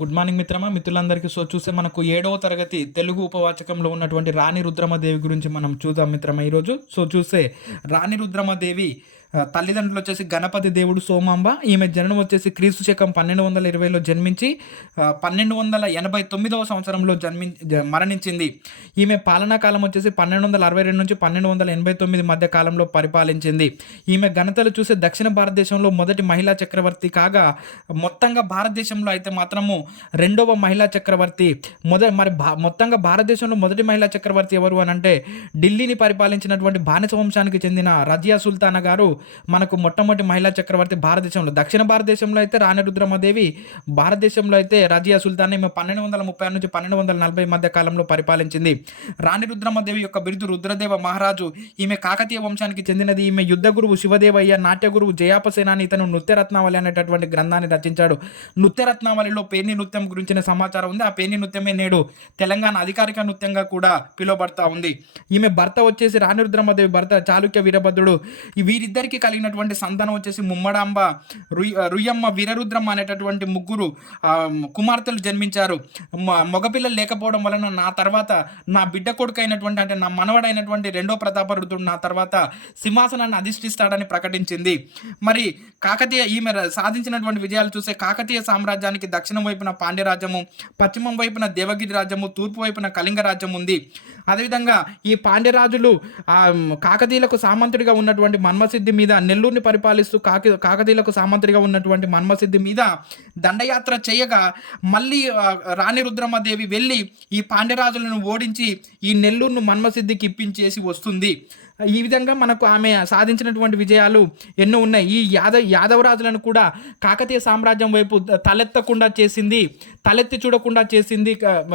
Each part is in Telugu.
గుడ్ మార్నింగ్ మిత్రులందరికీ. చూస్తే మనకు 7వ తరగతి తెలుగు ఉపవాచకంలో ఉన్నటువంటి రాణి రుద్రమదేవి గురించి మనం చూద్దాం మిత్రమా ఈరోజు. చూస్తే రాణి రుద్రమదేవి తల్లిదండ్రులు వచ్చేసి గణపతి దేవుడు, సోమాంబ. ఈమె జననం వచ్చేసి క్రీస్తు శకం 1220లో జన్మించి 1289వ సంవత్సరంలో మరణించింది. ఈమె పాలనా కాలం వచ్చేసి 1262 నుంచి 1289 మధ్య కాలంలో పరిపాలించింది. ఈమె ఘనతలు చూస్తే దక్షిణ భారతదేశంలో మొదటి మహిళా చక్రవర్తి కాగా, మొత్తంగా భారతదేశంలో అయితే మాత్రము రెండవ మహిళా చక్రవర్తి. మొత్తంగా భారతదేశంలో మొదటి మహిళా చక్రవర్తి ఎవరు అని అంటే, ఢిల్లీని పరిపాలించినటువంటి బానిస వంశానికి చెందిన రజియా సుల్తానా గారు మనకు మొట్టమొదటి మహిళా చక్రవర్తి భారతదేశంలో. దక్షిణ భారతదేశంలో అయితే రాణి రుద్రమదేవి, భారతదేశంలో అయితే రజియా సుల్తానా. ఈమె 1236 నుంచి 1240 మధ్య కాలంలో పరిపాలించింది. రాణి రుద్రమదేవి యొక్క బిరుదు రుద్రదేవ మహారాజు. ఈమె కాకతీయ వంశానికి చెందినది. ఈమె యుద్ధ గురువు శివదేవయ్య, నాట్య గురువు జయాపసేనాని. ఇతను నృత్యరత్నావళి అనేటటువంటి గ్రంథాన్ని రచించాడు. నృత్యరత్నావళిలో పేర్ని నృత్యం గురించిన సమాచారం ఉంది. ఆ పేర్ని నృత్యమే నేడు తెలంగాణ అధికారిక నృత్యంగా కూడా పిలువబడతా ఉంది. ఈమె భర్త వచ్చేసి రాణి రుద్రమదేవి భర్త చాళుక్య వీరభద్రుడు. వీరిద్దరికి కలిగినటువంటి సంతానం వచ్చేసి ముమ్మడాంబ, రుయ్యమ్మ, వీరరుద్రమ్మ అనేటటువంటి ముగ్గురు కుమార్తెలు జన్మించారు. మగపిల్లలు లేకపోవడం వలన నా తర్వాత నా బిడ్డ కొడుకు అయినటువంటి, అంటే నా మనవడైనటువంటి రెండో ప్రతాపరుద్రుడు నా తర్వాత సింహాసనాన్ని అధిష్ఠిస్తాడని ప్రకటించింది. మరి కాకతీయ ఈమె సాధించినటువంటి విజయాలు చూస్తే, కాకతీయ సామ్రాజ్యానికి దక్షిణం వైపున పాండ్య రాజ్యము, పశ్చిమం వైపున దేవగిరి రాజ్యము, తూర్పు వైపున కళింగ రాజ్యం ఉంది. అదేవిధంగా ఈ పాండ్యరాజులు కాకతీయులకు సామంతుడిగా ఉన్నటువంటి మన్మసిద్ధి మీద, నెల్లూరుని పరిపాలిస్తూ కాకతీయులకు సామంతుడిగా ఉన్నటువంటి మన్మసిద్ధి మీద దండయాత్ర చేయగా, మళ్ళీ రాణి రుద్రమదేవి వెళ్ళి ఈ పాండ్యరాజులను ఓడించి ఈ నెల్లూరును మన్మసిద్ధికి ఇప్పించేసి వస్తుంది. ఈ విధంగా మనకు ఆమె సాధించినటువంటి విజయాలు ఎన్నో ఉన్నాయి. ఈ యాదవరాజులను కూడా కాకతీయ సామ్రాజ్యం వైపు తలెత్తకుండా చేసింది, తలెత్తి చూడకుండా చేసింది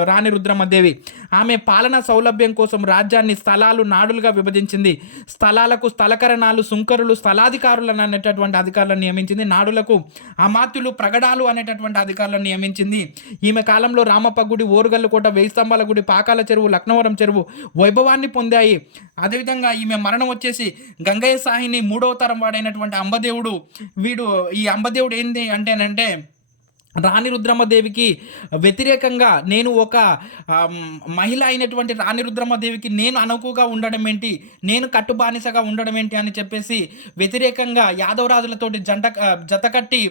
రాణి రుద్రమదేవి. ఆమె పాలనా సౌలభ్యం కోసం రాజ్యాన్ని స్థలాలు, నాడులుగా విభజించింది. స్థలాలకు స్థలకరణాలు, సుంకరులు, స్థలాధికారులను అనేటటువంటి అధికారులను నియమించింది. నాడులకు అమాత్యులు, ప్రగడాలు అనేటటువంటి అధికారులను నియమించింది. ఈమె కాలంలో రామప్ప గుడి, ఓరుగల్లు కోట, వెయ్యి స్తంభాల గుడి, పాకాల చెరువు, లక్నవరం చెరువు వైభవాన్ని పొందాయి. అదేవిధంగా ఈమె మరణం వచ్చేసి గంగయ్య సాహిని 3వ తరం వాడైనటువంటి అంబదేవుడు. ఈ అంబదేవుడు ఏంది అంటేనంటే, రాణి రుద్రమదేవికి వ్యతిరేకంగా నేను ఒక మహిళ అయినటువంటి రాణి రుద్రమదేవికి నేను అనుకుగా ఉండడం ఏంటి, నేను కట్టుబానిసగా ఉండడం ఏంటి అని చెప్పేసి వ్యతిరేకంగా యాదవరాజులతోటి జతకట్టి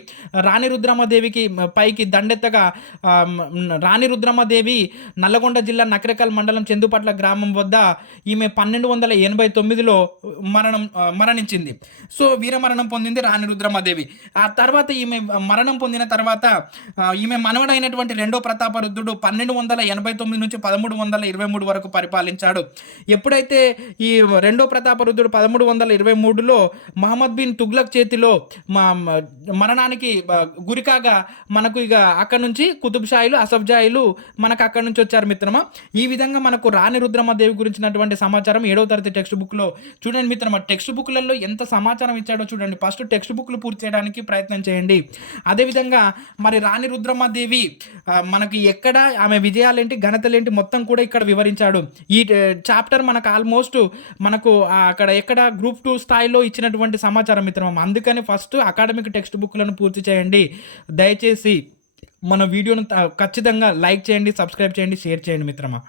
రాణి రుద్రమదేవికి పైకి దండెత్తగా రాణి రుద్రమదేవి నల్లగొండ జిల్లా నకరేకల్ మండలం చందుపట్ల గ్రామం వద్ద ఈమె 1289లో మరణించింది. వీరమరణం పొందింది రాణి రుద్రమదేవి. ఆ తర్వాత ఈమె మరణం పొందిన తర్వాత ఈమె మనవడైనటువంటి రెండో ప్రతాపరుద్రుడు 1289 నుంచి 1323 వరకు పరిపాలించాడు. ఎప్పుడైతే ఈ రెండో ప్రతాపరుద్రుడు 1323లో మహమ్మద్ బిన్ తుగ్లక్ చేతిలో మరణానికి గురికాగా, మనకు ఇక అక్కడ నుంచి కుతుబ్షాయిలు, అసఫ్జాయిలు మనకు అక్కడ నుంచి వచ్చారు మిత్రమా. ఈ విధంగా మనకు రాణి రుద్రమదేవి గురించినటువంటి సమాచారం 7వ తరగతి టెక్స్ట్ బుక్లో చూడండి మిత్రమా. టెక్స్ట్ బుక్లలో ఎంత సమాచారం ఇచ్చాడో చూడండి. ఫస్ట్ టెక్స్ట్ బుక్లు పూర్తి చేయడానికి ప్రయత్నం చేయండి. అదేవిధంగా మరి రాణి రుద్రమదేవి మనకి ఎక్కడ ఆమె విజయాలేంటి, ఘనతలేంటి మొత్తం కూడా ఇక్కడ వివరించాడు. ఈ చాప్టర్ మనకు ఆల్మోస్ట్ మనకు అక్కడ ఎక్కడ గ్రూప్ 2 స్థాయిలో ఇచ్చినటువంటి సమాచారం మిత్రం. అందుకని ఫస్ట్ అకాడమిక్ టెక్స్ట్ బుక్లను పూర్తి చేయండి. దయచేసి మన వీడియోను ఖచ్చితంగా లైక్ చేయండి, సబ్స్క్రైబ్ చేయండి, షేర్ చేయండి మిత్రమా.